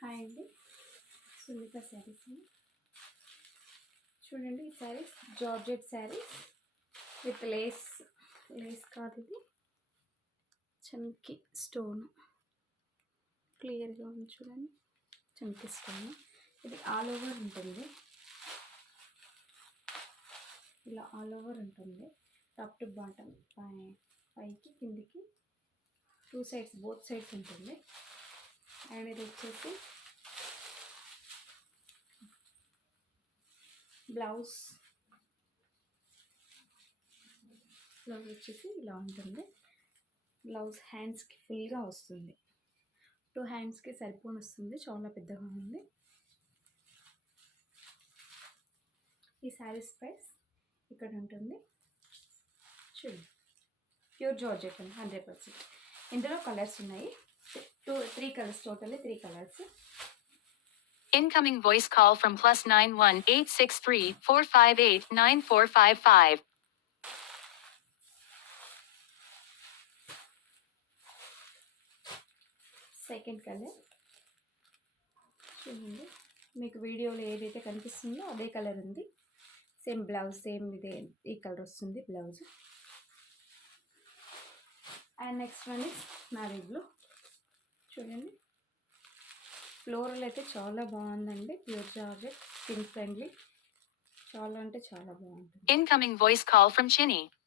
హాయ్ అండి, సునీత శారీస్ చూడండి. ఈ sarees georgette sarees with lace. Lace కాదు, ఇది చమ్కి స్టోన్. క్లియర్గా ఉంది చూడండి, చమ్కి స్టోన్. ఇది ఆల్ ఓవర్ ఉంటుంది, ఇలా ఆల్ ఓవర్ ఉంటుంది. టాప్ టు బాటమ్, పైకి కిందికి టూ సైడ్స్, బోత్ సైడ్స్ ఉంటుంది. అండ్ ఇది వచ్చేసి బ్లౌజ్ వచ్చేసి ఇలా ఉంటుంది. బ్లౌజ్ హ్యాండ్స్కి ఫుల్గా వస్తుంది, 2 హ్యాండ్స్కి సరిపోని వస్తుంది, చాలా పెద్దగా ఉంది. ఈ శారీస్ ప్రైస్ ఇక్కడ ఉంటుంది చూడండి. ప్యూర్ జార్జెట్ అండి, 100%. ఇందులో కలర్స్ ఉన్నాయి, 3 colours, totally 3 colours. Incoming voice call from +91-863-458-9455. Second colour చూడండి, మీకు వీడియోలో ఏదైతే కనిపిస్తుందో అదే కలర్ ఉంది. సేమ్ బ్లౌజ్, సేమ్ ఇదే ఈ కలర్ వస్తుంది blouse. And next one is navy blue. చూడండి, ఫ్లోరల్ అయితే చాలా బాగుందండి. ప్యూర్ జార్జెట్, స్కిన్ ఫ్రెండ్లీ, చాలా అంటే చాలా బాగుంటుంది. Incoming voice call from Chinny.